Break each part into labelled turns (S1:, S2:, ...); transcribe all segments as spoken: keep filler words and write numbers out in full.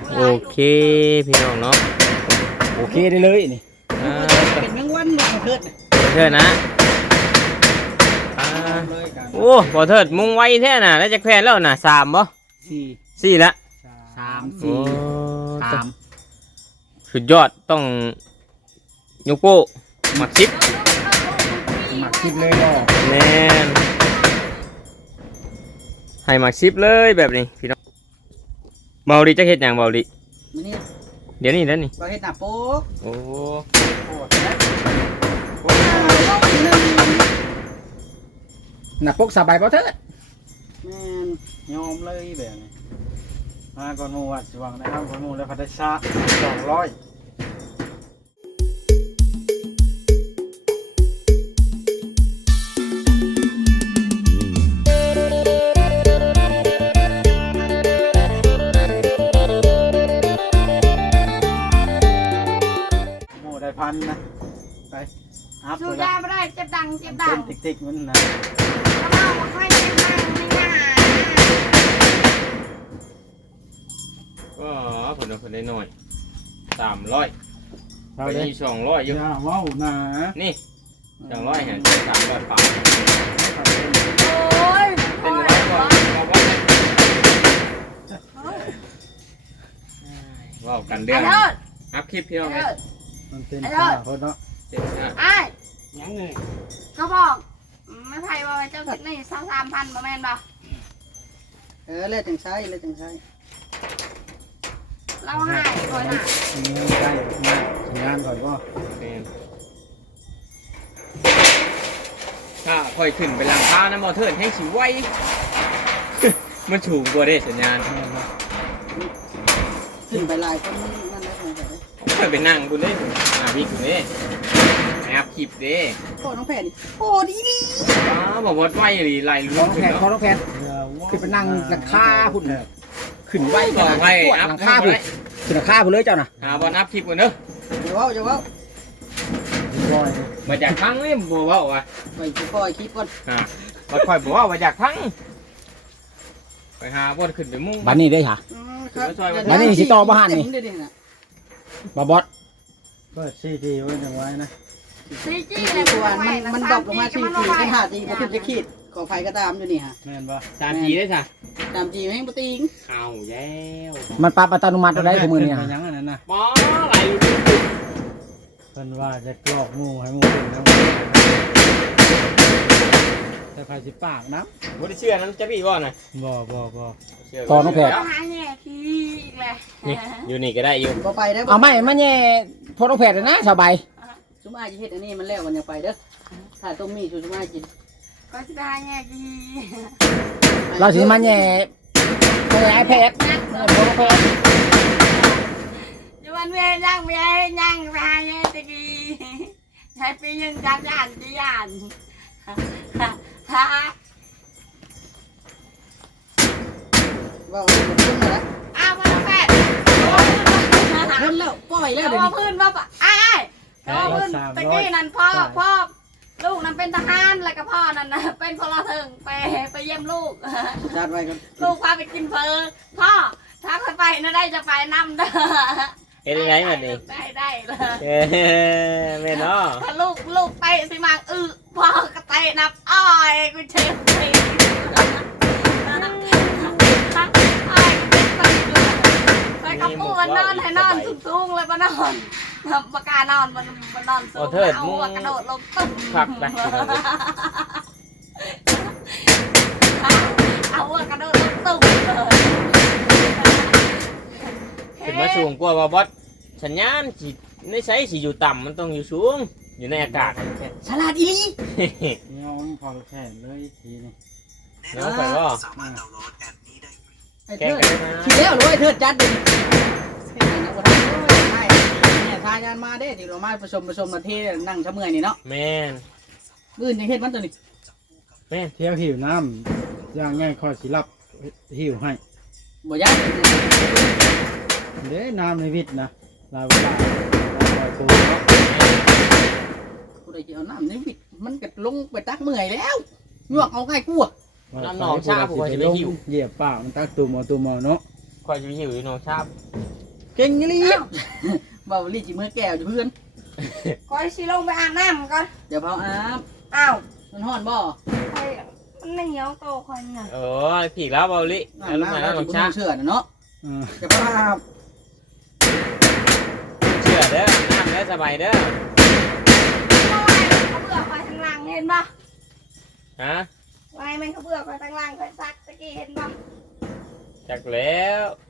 S1: โอเคพี่น้องเนาะ
S2: โอเคได้เลยนี่
S1: อ่า
S3: เป็นแมงวันบ่เทิด
S1: เถิดนะอ่าโอ้บ่เถิดมุงไว้แท้น่ะแล้วจักแพนแล้วน่ะสามบ่
S3: สี่
S1: สี่ละ
S3: สาม
S1: โอ้
S3: สี่สาม
S1: สุดยอดต้องยกโป้หมักชิป
S2: หมักคลิปเลยบ่
S1: แน่นให้หมักชิปเลยแบบนี้พี่น้องเบาดิจะเฮ็ดหยังเบาดิ
S3: มื้อนี้
S1: เดี๋ยวนี้แล้วนี่
S3: บ่เฮ็ดหน้าโป๊ก
S1: โอ้
S3: โอ้แล้วโอ้หนึ่ง
S2: หนักปกสบายบ่เถิด
S3: แม่นยอมเลยแบบนี้มาก่อนหมู่วัดสว่างนะครับก่อนหมู่แล้วพัดชาสองร้อยหมู่ได้พันนะไปอัพ
S4: สู
S3: เลย
S4: ยา
S3: ละ
S4: ไม่ได้เจ็บดังเจ็บดั
S3: เต้
S4: ง
S3: นติ๊กๆมันนะ
S4: เราบอกให้เจ็บดังไม่ง่าย
S1: ก็ผลผลได้หน่อยสามร้อย
S3: เอา
S1: ไป
S3: เลย
S1: นี่สองร้อยอยู่
S3: อย่าเว้านะ
S1: นี่สองร้อยเห็นสามร้อยปาก
S4: โอ้ย
S1: เป็
S4: โอ้
S1: น
S4: ย
S1: ไว้ก่อนเอาไว้ว่ากันเดื
S4: ไอ้
S1: อน
S4: เถิด
S1: อัพคลิปพี่น้อง
S4: ไอ้
S1: เลย
S4: เถิด
S3: มันเป็นข้าคนเนาะ
S1: เจ็ดห้า
S4: ไอ้
S3: ยังไง
S4: เขาบอกไม่ไพ่ว่าเจ้าคิดนี่สามสามพันประมาณบ่
S3: เออเล่จังใช้เล่จังใช้
S4: เราให้ตัวน่ะ
S3: อันนี้ได้มาสัญญาณก่อนก็
S1: ถ้าค่อยขึ้นไปหลังคานะมอเตอร์ให้สิไว มันถูกกว่าได้สัญญาณ
S3: ขึ้นไปลายต้นนั่นได้ไหมครับ
S1: ค่อยไปนั่งกูเด้อาวิกูเด้แอบคลิปเด้
S3: โอ้น้องแผ่นโอ้ดีดี
S1: อ้าวบอกว่าไวหรือไร
S2: ขอ
S1: รู้
S2: น้อง
S1: ขึ้น
S2: แพทขอ
S1: เนาะ
S2: น้องแพทขึ้นไปนั่งหลังคาพุ่นขึ้นไว้
S1: บอกให้อัพ
S2: หลัง
S1: คา
S2: คา
S1: ไป
S2: พุ่นขึ้นหลังคาพุ่นเลยเจ้าน่ะ
S1: หาบอลอัพคลิปกันเด้อ
S3: เดี๋ยวว่าเดี๋ยวว่า
S1: มาจากพังนี่บอกว่าว่ะ
S3: ไปคอยคลิปก่อน
S1: อ่ามาค่อยบอกว่ามาจากพังไปหาบอลขึ้นไปมุ่ง
S2: บัดนี้ได้ค่ะ แล้วนี่สิต่อบ่หันนี่ บ่บอส
S3: เปิดซีดีไว้จังไว้นะ
S4: ซีจี
S3: ซี
S4: เลย
S3: ดีตัว
S4: ไว้
S3: มันมันดรอปลงมาซีดีก็หาจีก็ขึ้นจะขีดขอไฟก็ตามอยู่นี่ฮะแม่นบ่
S1: สามทีได้จ้ะ
S3: ตามจีแม่งปติง
S1: เอาแล้ว
S2: มันปรับอัตโนมัติได้ของมือนี่ฮะ
S3: ยังอันนั้นนะ
S1: บออะไร
S3: เพิ่นว่าจะกรอกงูให้งูเป็นแล้วแต่ใครสิปากน้
S1: บ่ได้เชื่อนั้นจะพี่บ่น่ะ
S3: ำบ่บ่บ่
S2: ต่อน้องแพท
S4: เราหาแง่ขี้อีกเลย
S1: นี่อยู่นี่ก็ได้อยู่
S3: บ่ไปได้
S2: เอาไม่มาแย่พอน้องแพทเลยนะสบาย
S3: ซุมอาจะเฮ็ดอันนี้มันแล้วมันยังไปเด้อถ้าต้มมีซุมอากิน
S4: ก็จะได้แง่ขี้
S2: เราสิมาแย่มาแย่ไอแพดพอน้องแพท
S4: อยู่วันเวียนยังไม่ให้ยังไปหาแง่ตะกี้ให้ปีนึงจับยานจียานฮะ
S3: ว่ามันขึ้นมาแล้ว
S4: อ้าวมันแปด
S3: ขึ้นแล้วปล่อยแล้ว
S4: แล้ว
S3: เดี๋ยว
S4: ว่า
S3: นี้
S4: พื้นว่าปะอ้ายแล้วว่าพื้นตะกี้นั่นพ่อพ่อลูกนั้นเป็นทหารแล้วก็พ่อนั่นนะเป็นพลเรือนไปไปเยี่ยมลูก
S3: จัดไว้กัน
S4: ลูกพาไปกินเพอพ่อถ้าใครไปนะได้จะไปนำเด้อ
S1: เฮ็ดยังไงบัดนี้
S4: ได้ได้เลย
S1: เอ้แม่เนาะ
S4: ถ้าลูกลูกไปสิมาอือพ่อก็ไปนับอ้อยกูเช็ดไปไปกับปูมันนอนให้นอนสูงๆเลยมานอนปากกานอนมันมันนอนสูงเอาหัวกระโดดลงตึ้ม
S1: พักไป
S4: เอาหัวกระโดดลงตึ้มเลย
S1: ขึ้นมาสูงกว่าบ่บอสสัญญาณสิในไสสิอยู่ต่ำมันต้องอยู่สูงอยู่ในอากาศ
S3: ฉลาดอีลียอมพอแขนเลยทีนี้
S1: เนาะไปบ่
S3: ไอ้เทิดทีแล้วเลยเทิดจัดดิเห็นไหมว่าใช่เนี่ยทายานมาเด้ที่เรามาผสมผสมมาที่นั่งชะเมื่อยนี่เนาะ
S1: แม่น
S3: มื้อนี้เฮ็ดมันตัวนี้
S1: แม่น
S5: เที่ยวหิวน้ำย่างง่ายคอยสิรับหิวให้
S3: บ่ยาก
S5: เด้น้ำในวิทย์นะลาเวลาลาตัวเนาะ
S3: ผู้ใดสิเอาน้ำนี่วิดมันก็ลงไปตักเมื่อยแล้วยวกเอาง่ายกลัว
S1: น้ำหนองชาผมก็สิไปหิว
S5: เหยียบปากมันตักตุ่มเอาตุ่มเอาเนาะ
S1: คอยสิไปหิวอยู่หนองชาบ
S3: เก่งนี่ลิบ่าวลี่จิมือแก้วอยู่เพื่อน
S4: คอยสิลงไปอาบน้ำก่อน
S3: เดี๋ยวเผาอาบ
S4: อ้าว
S3: มันฮ้อนบ่
S4: คอยมันเหนียวโตคอยเนี่ย
S1: โอ้ยผีแล้วเบาลิแล้วลูกหมาแล้วลงชา
S3: เชื่อเนาะ
S5: อืม
S3: เดี๋ยวเผาอาบ
S1: เชื่อเด้อน้ำแล้วสบายเด้อ
S4: เขาเบื่อคอยทางล่างเห็นปะ
S1: ฮะ
S4: ไว้มันเขาเบื่อคอยทางล่างคอยซักตะกี้เห็นปะ
S1: จักแล้ว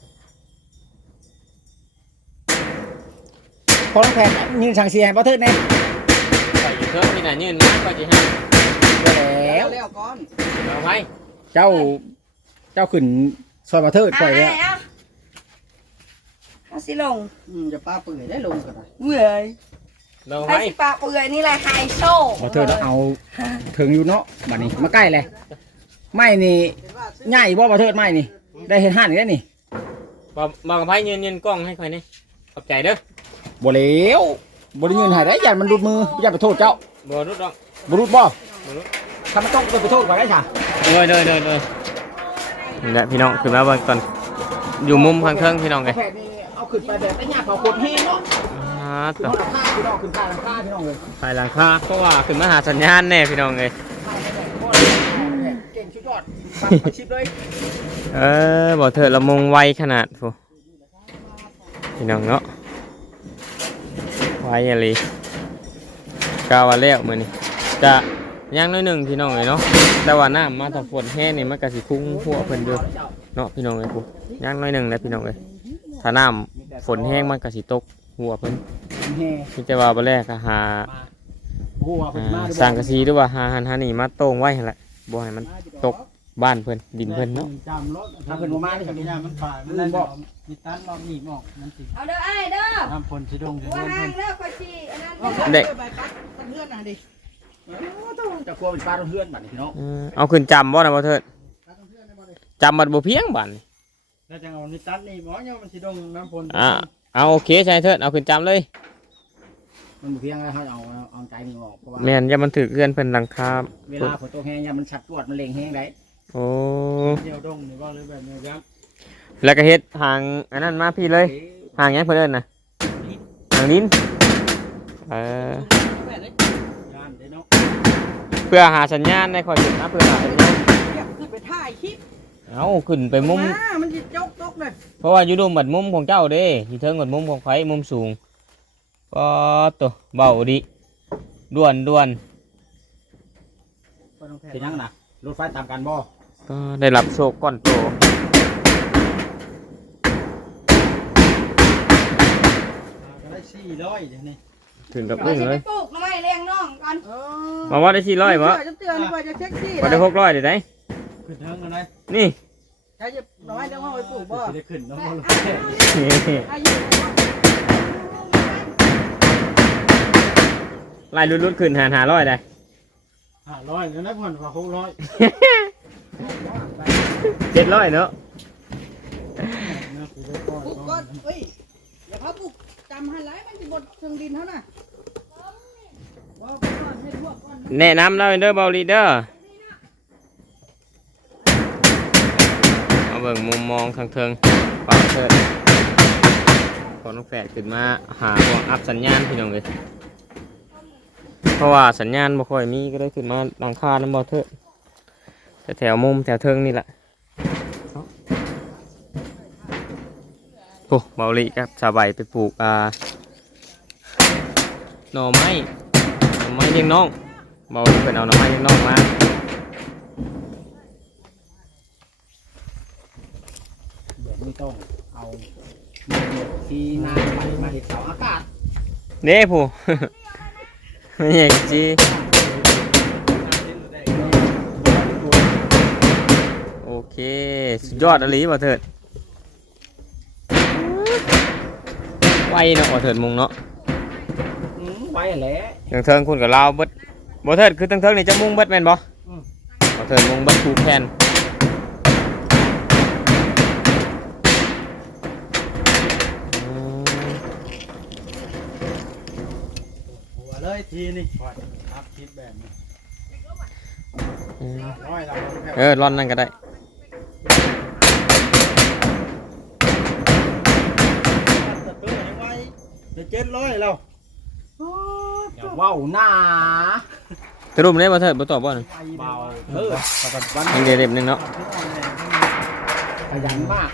S2: พอน้องแพนยืนสั่งเสียให้บ่เทิดแน่
S1: ใส่อยู่เพิ่มมีหน่ายืนมาก็จะให้
S2: บ่แล้ว
S3: แล้วก่อน
S1: เอาไว้
S2: เจ้าเจ้าขึ้นซอยบ่เทิดปล่อยแล้ว
S4: อ่ะเอาสิลง
S3: อืมจะป้าเปื่อยได้ลงก็ได้
S4: เบื่อ
S1: เรา
S4: ไอ้
S1: ไว้
S4: สิปลาเปื่อยนี่แหละไฮโซ
S2: บ่เทิดเอา ถึงอยู่เนาะบัดนี้มาใกล้เลยไม่นี่ง่ายบ่บ่เทิดไม่นี่ ได้เห็นห้านอีกแล้วนี่
S1: บอกบอกกับไพ่ยืนยืนกล้องให้คอยนี่ขอบใจเด้อ
S2: บ่แล้วบ่ได้ยืนให้ได้ยันมันหลุดมืออย่าไปโทษเจ้า
S1: บ่รุดหรอก
S2: บ่หลุดบ่
S1: บ่รุด
S2: ถ้ามันต้องไปโทษก่อนได้จ้ะ
S1: เลยเลยเลยเลยนี่แหละพี่น้องขึ้นมาเบิ่งก่อนอยู่มุมข้างเทิงพี่น้องไง
S2: แพทย์นี่เอาขึ้นไปแบบไอ้หญ้าเผาคนแห้งเนาะ
S1: อ่า
S2: ขึ้น
S1: ต่อ
S2: ห้องหลังคาพี่น้องขึ้นคาหลังคาพี่น้องเลย
S1: ภายหลังคาเพราะว่าขึ้นมาหาสัญญาณแน่พี่น้องเลย
S2: เก่งชุดยอดปังอาชีพเลย
S1: เออบอกเถอะละมงไวขนาดฟูพี่น้องเนาะไวอะไรกาวาแล้วมือนี่จะย่างน้อยหนึ่งพี่น้องเลยเนาะแต่ว่าน้ำมาถ้าฝนแห้งนี่มันก็สิคุ้งหัวเพิ่นอยู่เนาะพี่น้องเลยกูย่างน้อยหนึ่งนะพี่น้องเลยถ้าน้ำฝนแห้งมันก็สิตกหัวเพิ่น
S2: แห่
S1: พี่จะว่าไปแรกก็หา
S2: หัวเพิ่น
S1: อ่า
S2: มา
S1: สร้างกระซีหรือว่าหาหันหานี่มาโต้งไว้หั่นแหละบ่ให้มันตกบ้านเพิ่นดินเพิ่นเนาะ
S5: จำรถ
S2: ถ้าเพิ่นบ่มานี่
S5: จั
S2: ก็
S5: ก
S2: มี
S5: รยานมันฝ่ายมันได้บอกมีตันรอบหนีบออกมันสิ
S4: เอาเด้อไอ้เด้อ
S5: น้ำพลสิดงสิ
S4: ว่า
S5: โดน
S4: ห้า
S5: เพิ่
S4: ง
S5: น
S4: เด้อคอยชีอันนั้น
S1: เด็ก
S3: ไปปัดเพื่อนน่ะดิ
S2: จะกลัวเป็นปลาเพื่อนบัดนี้พี่น้อง
S1: เออเอาขึ้นจำบ่นะบ่เถิดจำมันบ่เพียงบัดนี่
S5: แล้วจังเอามีตันนี่บ่เนี่ยมันสิดงน้ำพล
S1: อ่าเอาโอเคใช่เถิดเอาขึ้นจำเลย
S2: มันบ่เพียงแล้วเฮาเอาเอาใจนี่ออกเพราะว่า
S1: แม่นอย่ามันถือเพื่อนเพิ่นหลังคา
S2: เวลาฝนตกแห้งยามมันชัดจวดมันเล็งแห้งได้
S1: โอ้
S5: เดียวดงนี่บ่หรือแบบนี้ยักษ์
S1: แล้วก็เฮ็ดทางอันนั้นมาพี่เลยทางหยังเพิ่นเอิ้นน่ะทางลิ้นเออ
S5: ย่านเด้เนาะ
S1: เพื่อหาสัญญาณได้ค่อยขึ้นนะเพื่อหาสัญญาณ
S3: อยากขึ้นไปถ่ายคลิป
S1: เอาขึ้นไปมุม
S3: มามันจะจกจกเลย
S1: เพราะว่าอยู่ดุมบัดมุมของเจ้าเด้อยู่เทิงบัดมุมของไผมุมสูงก็ตัวเบาดิด่วนด่วน
S2: เป็นยังน่ะรถไฟตามกันบ่
S1: ก็ได้รับโชคก้อนโต
S5: ก็ได้สี่ร้อยเดี๋ยวนี้
S1: ถึงกับ
S4: คอ
S1: อึ้
S4: ย
S1: ง
S4: สิ
S1: เล
S4: ไป
S1: ย
S4: ปลูกหน่อไม้เลี้ยงน้องก่อน
S1: มาว่าได้สี่ร้อยบ่
S3: จะเตือนว่าจะเช็คที่
S1: ว่าได้หกร้อยได้ไหน
S5: ขึ้นเทิงกันได้
S1: นี่
S3: ใครจะน้อยจะว่าไปปลูกบ่
S5: สิได้ขึ้นน้ำพล
S3: อายุ
S1: ไล่รุดๆขึ้นหาหาร้อยได้
S5: ห้าร้อยแล้วนะพลว่าหกร้อย
S1: เจ็ดร้อยเนาะ
S5: นะสิได้ก้อน
S3: ปลูกก่อนเฮ้ยเดี๋ยวเขาปลูกจำหันไหลมันจะบดเชิงดินเขาน่ะว่าไปก่อนให้พวกก่อน
S1: แนะนำเราเด้อเบาลีเดอร์มาเบิ่งมุมมองทางเทิงฝั่งเทิดพอน้องแฝดขึ้นมาหาพวกอัพสัญญาณพี่น้องเลยเพราะว่าสัญญาณบ่ค่อยมีก็ได้ขึ้นมาหลังคาน้ำบ่เทิดแถวๆมุมแถวเทิงนี่แหละโอ้เบาลีครับชาวใบไปปลูกอ่าหน่อไม้หน่อไม้เลี้ยงน้องเบาลีเป็นเอาหน่อไม้เลี้ยงน้องมา
S2: เดี๋ยวนี้ต้องเอาที่นาไปมาเห็ดเสาอากาศ
S1: เด้ผู้ ไม่ใช่จีโอเคสุดยอดอลีบ่เถิดไวเนาะบ่เถิดมุงเนาะ
S2: อืมไว้แหละ
S1: อย่างเทิงคุณกับลาวเบิดบ่เถิดคือทั้งเทิงนี่จะมุงเบิดแม่นบ่บ่เถิดมุงเบิดถูกแทน
S5: หัวเลยทีนี่พอดครับคิดแบบนี้
S1: อืม
S5: ร้อยเรา
S1: เออร่อนนั่นก็ได้
S5: เจ็ดร้อยแล้ว
S2: อย่าเว้าหน้า
S1: สรุปเลยบ่เถิดบ่ตอบบ่น่ะ
S2: เบาเถิดวัน
S1: ยังเดี๋ยวเด็บหนึงเนาะ
S2: ขยันมาก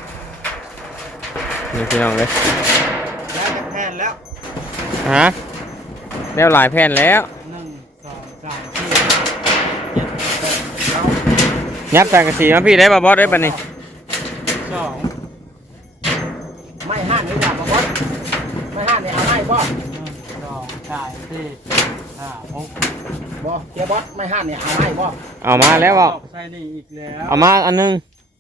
S1: นี่พี่น้องเลย
S5: ได้กันแทนแล้ว
S1: ฮะแล้วหลายแผ่นแล้ว
S5: หนึ่งสองสามสี่
S1: ยับสังกะสีมาพี่ได้บ่บอสได้ปะนี่
S5: สอง
S2: ไม่ห้านนี่อยากมาบอสไม่ห้านนี่เอาให้บอส
S5: หนึ่งสองสามสี่ห้าหก
S2: บอสเกียร์บอสไม่ห้านนี่เอาให้บอส
S1: เอามาแล้วบ่
S5: ใส่นี่อีกแล้ว
S1: เอามาอันหนึง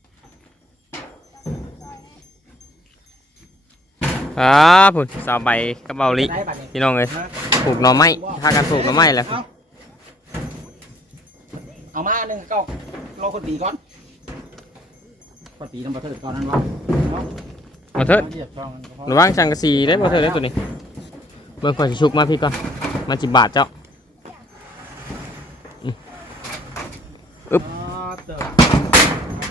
S1: อ่าพุ่นสาวใบกระเป๋าลิ
S2: ได้บัดนี้
S1: พี่น้องเลยปลูกหน่อไม้ถ้ากันปลูกหน่อไม้แหล้ว
S2: เอาเอามาหนึ่งเก้าเราคนตีก่อนคนตีน้ำปลาเถิดก่อนนั่นวะ
S1: บ่เถิด
S5: เหยียบช่องมันก็พอ
S1: ระวังสังกะสีได้บ่เถิดได้ตัวนี้เบิ่งก่อนสิชุกมาพี่ก่อนมาสิบบาทเจ้า อึ๊บ
S5: อ๋อเติม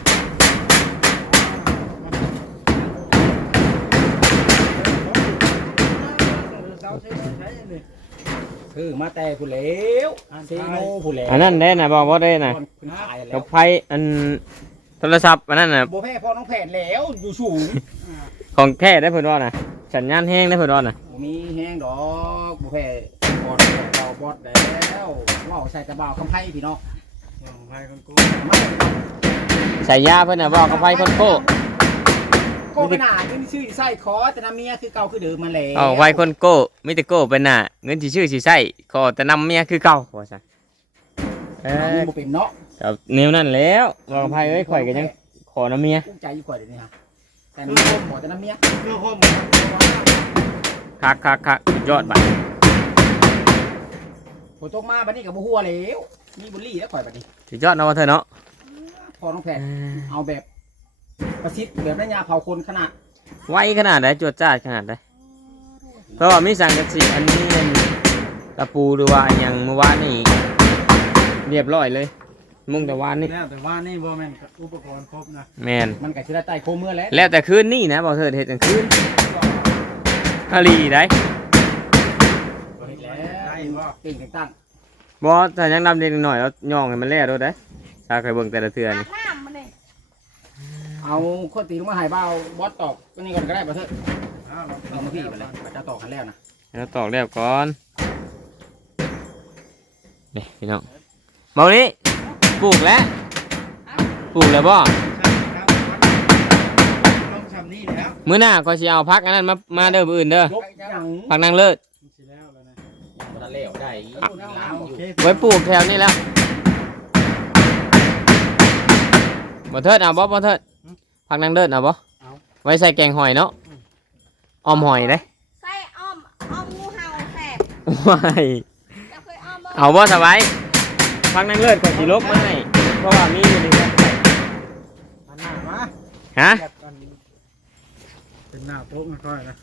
S2: คือมาแต่ผู้เหลวเซโนผู้เหลว
S1: อันนั้นได้น่ะบ่บ่ได้น่ะ
S2: คุณขายแล้
S1: กั
S2: ว
S1: บไฟอันโทรศัพท์อันนั้นน่ะ
S2: โบแพ้พ่อน้องแผ่นแล้วอยู่สูง
S1: ของแท้ได้เพิ่นว่าน่ะสัญญาณแห้งได้เพิ่นว่าน่ะ
S2: บ่มีแห้งดอกโบแพ้บอดเบาบอดแล้วว่าวใส่กระเบาคำไพ่พี่น้อง
S5: ของไฟคนกู
S2: มา
S1: ใส่ยาเพิ่นน่ะบ่กับไฟเพิ่นโค
S2: โกขนาดนี่ชื่อไส้คอแต่น้ำเมียคือเก่าคือเดิมมาแล้ว
S1: เอาไว้คนโก้มีแต่โก้เป็นน่ะเงินสิชื่อสิใช้ขอแต่นำเมียคือเก่าว่าซั่นเอ
S2: เอ
S1: อ
S2: อบ่เป็นเนาะ
S1: กับแนวนั้นแล้วว่ากับไผเอ้ยข่อยก็ยังขอนำเมีย
S2: กุ้งใจอยู่กว่าเดี๋ยวนี้ฮะแต่น้ำเมียหมอแต่น้ำเมีย
S5: เพื่อคม
S1: คักคักคักยอดบัด
S2: ฝนตกมาบัดนี้กับบัหัวแล้วมีบุหรี่แล้วข่อยบัดนี้
S1: สุดยอดเนาะว่าเธอเนาะ
S2: พอน้องแผ่นเอาแบบประชิดแบบน้ำยาเผาคนขนาด
S1: ไวขนาดใดจวดจ้าดขนาดใดเพราะว่ามีสังกะสีอันนี้อันตะปูหรือว่าอันหยังเมื่อวานนี่เรียบร้อยเลย มุ่งแต่วานนี่
S5: แล้วแต่ว่านี่บ่แม่นอุปกรณ์ครบนะ
S1: แมน
S2: มันก็สิได้ใต้โคเมื่อแล้ว
S1: แล้วแต่คืนนี่นะบอกเธอเฮ็ดกลางคืนอาลีได้
S2: เฮ็ดแล้วเก่งตั้ง
S1: บอสถ้ายังดำเด็กหน่อยแล้วย่องให้มันแล่ด้วยได้ถ้าเคยเบิ่งแต่ละเทื่อ
S4: อา
S1: นี่
S4: บน้ำมันเลย
S2: เอาคนตีลงมาใหายเบาบอสตอกก็นี่ก่อนก็ได้บ่เถอะ
S5: อ้าว
S2: เอามาพี่ไปเลยจะตอกกันแล้วนะ
S1: แล้วตอกแล้วก่อนนี่พี่น้องเบานี้ปลูกแล้วปลูกแล้วบ่
S5: ลงชำนี่แล้ว
S1: มื้อหน้าก็สิเอาพักอันนั้นมามาเด้อมื้ออื่นเด้อย
S2: กยัง
S1: พักนางเลิศ
S5: สิแล้วแล้วนะ
S2: บ่ทันแล้วได้
S5: โอเค
S1: ไว้ปลูกแถวนี้แล้วบ่เทิดเอาบ่บ่เทิดพักนางเลิศเอาบ่ไว้ใส่แกงหอยเนาะออมหอยเด้
S4: ใส่อ้อมอ้อมงูเห่าแสบ
S1: ว้าย
S4: จะเคยอ้อมบ่
S1: เอาบ่สบายพักนางเลิศก่อนสิลบมาให้เพราะว่ามีอยู่ในนั้น
S5: อันหน้ามา
S1: ฮะ
S5: แบบอันเป็นหน้าโป๊กมาก่อนนะ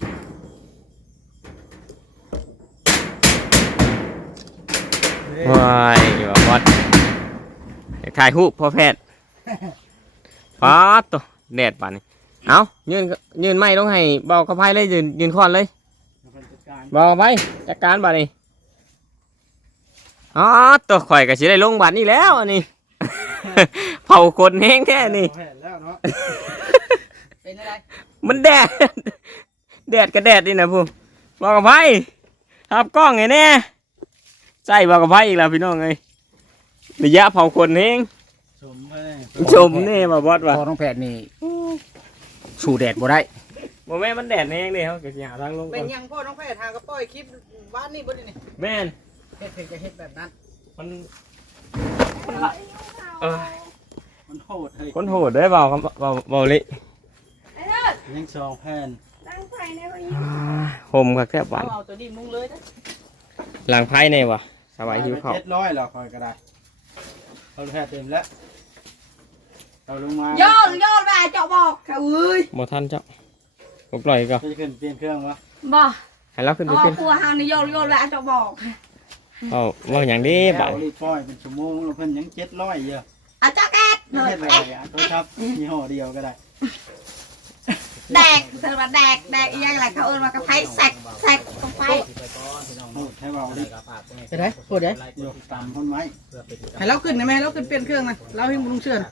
S1: ว้ายอยู่ว่าบอสถ่ายรูปพ่อแพทย์ป๊าดตัวแดดป่านนี้เอายืนยืนไม่ต้องให้เบากระไพเลยยืนยืนคอนเลย
S5: เป็นจัดการ
S1: เบากระไพจัดการบ่านี้อ๋อตัวข่อยก็สิได้ลงบัตรนี่แล้วอันนี้ เผาคนแห้งแท้นี่
S5: แผนแล้วเนาะ
S2: เป็นอะไร
S1: มันแดด แดดก็แดดนี่นะพูเบากระไพทับกล้องไงแน่ใส่เบากระไพอีกแล้วพี่น้องเอ้ยระยะเผาคนแห้ง
S5: ชมเลย
S1: ชมนี่มาบอสว่ะ
S2: พอน้องแผ่นนี่สู้แดดบ่ได้
S1: โมแม่มันแดดแห้งเลยเขาก็สิหาทางลง
S3: เป็
S1: ก่
S3: น
S1: อน
S3: ยังพ่อน้องแพทย์ทางก็ปล่อยคลิปบ้านนี่บ่ได้นี่
S1: แม่น
S3: เฮ็ดเพิ่นก็เฮ็ดแบบนั้น
S1: มัน
S4: เออ
S5: มันโหดเลย
S1: คนโหดได้เบาครับเบาเบาลิ
S4: ไอ้เลิศ
S5: ยังสองแผ่น
S4: ตั้งไฟในวันนี้
S1: ห่มกับแทบหวาน
S3: เอาตัวนี้มุงเลยนะ
S1: หลังไพ่ในวะสบายหิวเขาว
S5: เจ็ดร้อยแล้วคอยก็ได้เอาแค่เต็มแล้วเอาลงมา
S4: โยนโยนไปเจาะบอกเขาเอ้ย
S1: หมดท่านเจ้าผมปล่อยก็
S5: จะขึ้นเปลี่ยนเครื่องวะ
S4: บ่
S1: ให้เราขึ้นไป
S4: เอา
S1: ขึ้น
S4: ครัวเฮานี่โยนโยนไปเจาะบอก
S1: เอาว่าอย่างนี้บ่าย
S5: รีบปล่อยเป็นชั่วโมงแล้วเพิ่นยังเจ็ดร้อยเยอะ
S4: อ่ะเจ้าแก๊สเล
S5: ไม่
S4: ย
S5: ใช่อะไรอ่ะตัวทับยี่ห้อเดียวก็ได้
S4: แดกเธอมาแดกแดกอีหยังไรเขาเอิ้นว่ากระไฟแสกแสกกระไฟ
S5: โอ้ใช่เปล่าดิ
S3: ไปได้โคตรได้
S5: โยกตามคนไม้
S3: ให้เราขึ้นได้ไหมให้เราขึ้นเปลี่ยนเครื่องนะเราให้มึงลุงเชื่อน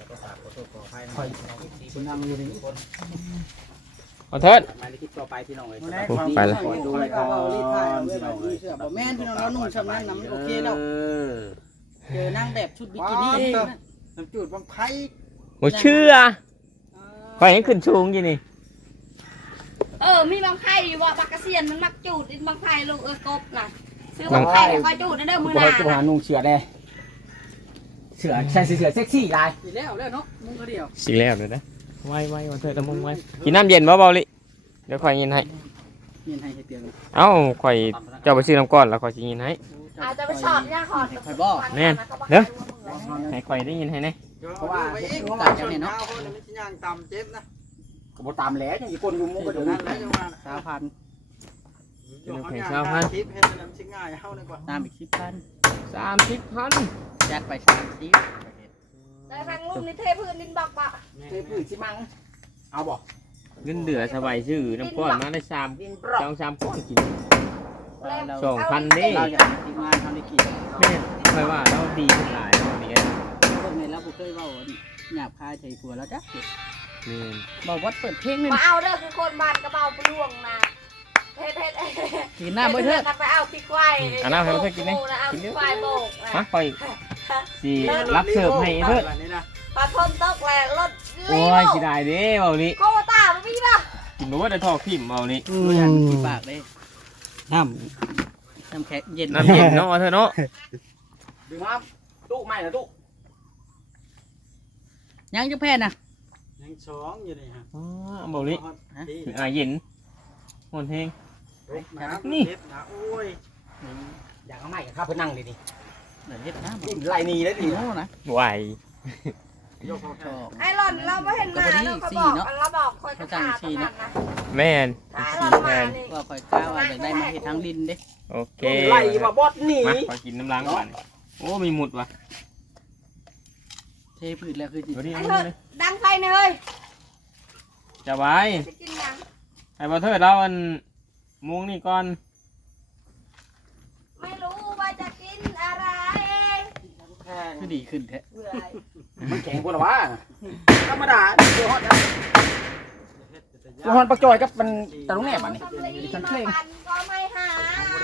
S5: คุณนั่งอยู่นี่
S1: เอาเถิด
S2: มาในคลิปต่อไปพี่น้องเอ้ย
S1: ไปละ
S3: ดูอะไรเขาเอารีดผ้าเอาเรื่องแบบนี้เชื่อบอกแม่นพี่น้องเรานุ่งชำนั่นน้ำโอเคแล้วเจอนั่งแบบชุดบิกินี่
S5: น้ำจูดบางไผ่
S1: โอ้เชื่อคอยให้ขึ้นชูงกี่นี่
S4: เออมีบางไผ่อยู่ว่าบักกะเซียนมันมักจูดอีบางไผ่ลูกเออกบน่ะซื้อบางไผ่ให้คอยจูดได้เด้อมื้อห
S2: บ่
S4: น้า
S2: ให้ตัวหานุ่งเสือได้เสือใส่เสือเซ็กซี่ลาย
S3: ดีแล้วแล้วเนาะมุ้งก็เดียว
S1: สีแล้วเลยนะไว้ไว้วันเถิดละมุงไว้กินน้ำเย็นบ่เบาลิเดี๋ยวคอยยินให้
S3: เย็นให้ให้เตียง
S1: เอ้าคอยเจ้าไปซื้อน้ำก้อนแล้วคอยสิยินให้
S4: อาจจะไปสอดย่าขอด
S3: คอยบอก
S1: แม่นเด้อ ให้คอยได้ยินให้แน่
S5: เพราะว่าต่างกันเนี่ยเนาะมันสิย่างตำเจ็บนะ
S2: ก็บ่ตามแหล้วจังสิคนอยู่มุ้งก็
S5: เดี๋
S2: เดี๋
S5: ย
S2: ยว ว
S5: นั้
S2: นั้น น
S5: แล้วจังว่า
S3: สามพัน
S5: เดี๋ยวเขาย่างคลิปให้มันสิง่ายเฮาดีกว่า
S3: ตามอีกสิบพัน
S1: สามสิบพัน
S3: จัดไปสามสิบ
S4: แต่ทางลุงนี่เทพื้นดินบอกว่า
S2: เทพื้นสิมังเอาบ่
S1: เงินเดือสบายชื่อน้ำก้อนมาได้สาม
S2: ดินปรอก
S1: สองสามก้อนกิน สองพันเด้
S3: เราจะทีมงานทำได้กี่
S1: แม่คอยว่าเราดีขึ้นหลายตอนนี้
S3: พวกในเราเคยเว่าหยาบคายใส่ผัวแล้วจ้ะ
S1: แม่น
S3: บอกวัดเปิดเพลงนี่
S4: มาเอาเด้อคือคนบ้านกระเป๋าปลวงนะเฮ็ดเฮ็ด
S3: กินหน้าบ่เถิด
S4: ไปเอาพริกควาย
S1: อันนั้นให้เพื่อนกินไหม
S4: เอาพริกควายโบก
S1: ฮะคอยสิรับเสิร์ฟให้เพื่อน
S5: นี่นะ
S4: ปลาทนตกแหละรถ
S1: โอ้ยสิได้เด้เบาลิ
S4: โคตาไม่มีป่ะ
S1: กินรู้ว่าได้ทอกพิมพ์เบาลิ
S3: ตัวอย่างกี่ปากเลยน้ำน้ำแข็งเย็น
S1: น้ำเย็นเนาะเอาเถอะเนาะ
S2: ดึงมาตู้ใหม่นะตู้
S3: ยังจะแพ้น่ะ
S5: ยังช้องอยู่นี่ฮะ
S1: อ๋อเบาลิถึงอาเย็นหมดเพลง
S5: นี่เจ็บนะโอ้ย
S2: อยากเอาใหม่กับข้าเพิ่นนั่งดิดิ
S3: เดี๋ยวเฮ็ดน้ำ
S2: นี่ไล่หนีแล้วดิ
S3: โง่นะ
S1: ไหว
S5: ยกเขา
S3: ชอบ
S4: ไอ้หล่อนเราไม่เห็นมาเราก็บอกเราบอกคอยกระตาตรงนั้นนะ
S1: แม่น
S4: ถ้าเรามานี่
S3: ว่าคอยกล้าว่าอยากได้มาเฮ็ดทางดินเด้
S1: โอเค
S2: ไล่มาบอสหนี
S1: มาขอกินน้ำล้างก่อนโอ้มีหมุดว่ะ
S3: เทพืชแล้วคือสิ
S1: เดี๋ยวนี้
S4: ไอ้
S1: เอา
S4: เถิด
S1: เลย
S4: ดังไฟหน่อยเฮ้ย
S1: จะไว้
S4: จะกินยัง
S1: ไอ้บอเทิดเราอันมุ้งนี่ก่อน
S4: ไม่รู้ว่าจะกินอะไร
S3: คือดีขึ้นแท้
S4: เบื่อ
S2: มันแข็งกว่าหรอวะธรรมดาตัวฮอตตัวฮอตปักจอยกับมันตะลุงแหนบอันนี้
S4: สำลี
S2: ฉัน
S4: มา
S2: เคร่ง
S4: ปั่นก็ไม่หาย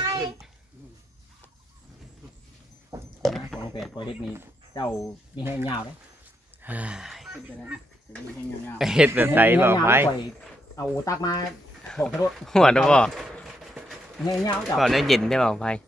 S2: นะของแปดพอทิศนี้เจ้ามีแห้งยาวเลย
S3: ขึ้นไปแล้วจะมีแห้งยาว
S1: เฮ็ดแบบไหนบอกไป
S2: เอาตักมาของกระโดด
S1: หัวดบ่
S2: แห้งยาวจ้ะ
S1: ก่อนได้เย็นได้บอกไป
S3: ๆ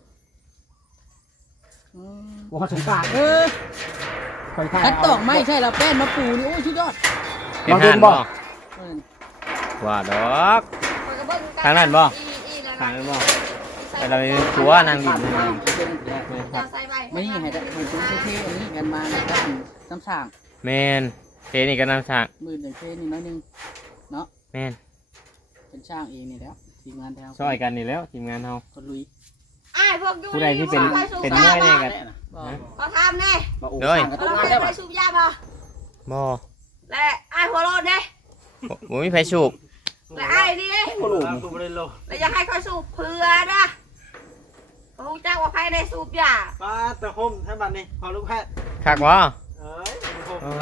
S3: อืม
S2: หัวสงกราร
S3: เออ
S2: คอยทาย
S3: คัดตอกไม้ใช่เราแป้นมาปูนี่โอ้ยชุดยอด
S1: เป็นห่านบ่
S3: เออ
S1: ว่าดอก
S4: ข้อยก็เบิ่กั
S1: ทางนั้นบ่
S4: อีอีแล้ว
S1: ทาง
S4: นะ
S1: นั้นบ่ไปเราเป็นครัวนางดิน
S4: จะใส่ใบ
S3: ไม่นี่ให้ได้ให้ชุดเท่ๆอันนี้กันมาแล้วน้ำสร้าง
S1: แมนเทนี่ก็นำฉาก
S3: มือหนึ่งเท่นี่น้อยหนึง
S1: แมน
S3: เป็นช่างเองนี่แล้วทีมงานแถว
S1: ช่วยกันนี่แล้วทีมงานเฮา
S3: คนลุย
S4: อ้ายพวกยู
S1: ผู้ใดที่เป็น
S4: คอยสูบ
S1: เป็น
S4: ยา
S1: มวย
S4: บ่
S1: เนี่ยกัน
S3: บอก
S4: เขาทำแน่
S1: เลย
S2: กระ
S4: เรา
S2: ตุ้น
S4: ไม่
S2: งาน
S4: ได้
S2: ได้
S4: ไป
S2: ป่ะ
S4: สูบยาบ่
S1: บ่
S4: และอ้ายหัวโลดเด้
S1: บ่บ่มีไผสูบ
S4: และอ้ายนี่เด้
S2: ก็รู้
S5: กูไม่ได้โล
S4: และอยากให้คอยสูบเผื่อนะเขาจ้างว่าใครได้สูบยา
S5: ป้าตะห่มให้บันนี่พอลูกแพทย์
S1: คักบ่
S5: เอ้ยห่ม
S1: อ๋อ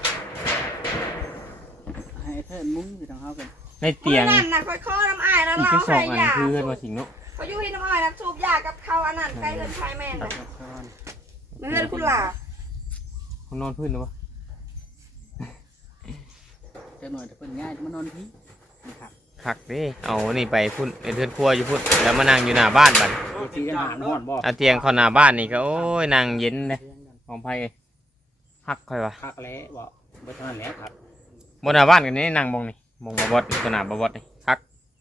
S3: ให้เทิร์นมุ้งอยู่ทางเขากัน
S1: ในเตียง
S4: มื่อนั่นน่ะคอยข้อน้ำอ้ายแล้ว
S1: อีก
S4: เรา
S1: แค่สอ
S4: ให้
S1: งอัน
S4: ยา
S1: คือเฮือนว่าสิงเนาะ
S4: เขาอยู่ที่น้ำอ้อยนะสูบยากับเขาอันนั้นใกล้เรือนชายแม่นเลยไม่เฮือนคุณล่ะ
S1: เขานอนพื้นหรือวะ
S3: จะหน่อยแต่เป็นง่ายจะมานอนพี่นะครับ
S1: คักเด้เอานี่ไปพุ่นไอ้เทือนครัวอยู่พุ่นแล้วมานั่งอยู่หน้าบ้านบัด
S2: ทีกันหานห่อนบ่
S1: เอาเตียงเข้าหน้าบ้านนี่ก็โอ้ยนั่งเย็นเลยของไผฮักค่อยว่ะ
S2: คักแล้วบ่บ่เท่านั้นแล้วครับ
S1: บนหน้าบ้านกันนี่นั่งมองนี่มองบวบดขนาดบวบดนี่คัก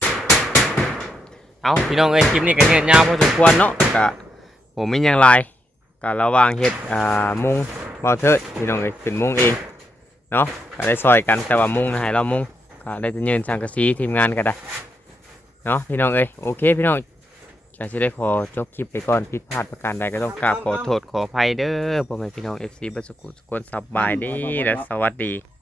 S1: เอาพี่น้องเอ้ยคลิปนี้ก็เนี่ยยาวพอสมควรเนาะกะผมไม่ยังไรกะระหวางเฮ็ดอ่ามุงเบาเทิดพี่น้องเอ้ยขึ้นมุงเองเนาะก็ได้ซอยกันแต่ว่ามุงนะให้เรามุงก็ได้จะเยินสังกะสีทีมงานก็ได้เนาะพี่น้องเอ้ยโอเคพี่น้องก็จะได้ขอจบคลิปไปก่อนผิดพลาดประการใดก็ต้องกราบขอโทษขออภัยเด้อพ่อแม่พี่น้อง เอฟ ซี บัสกุลสกุลสบายดีและสวัสดี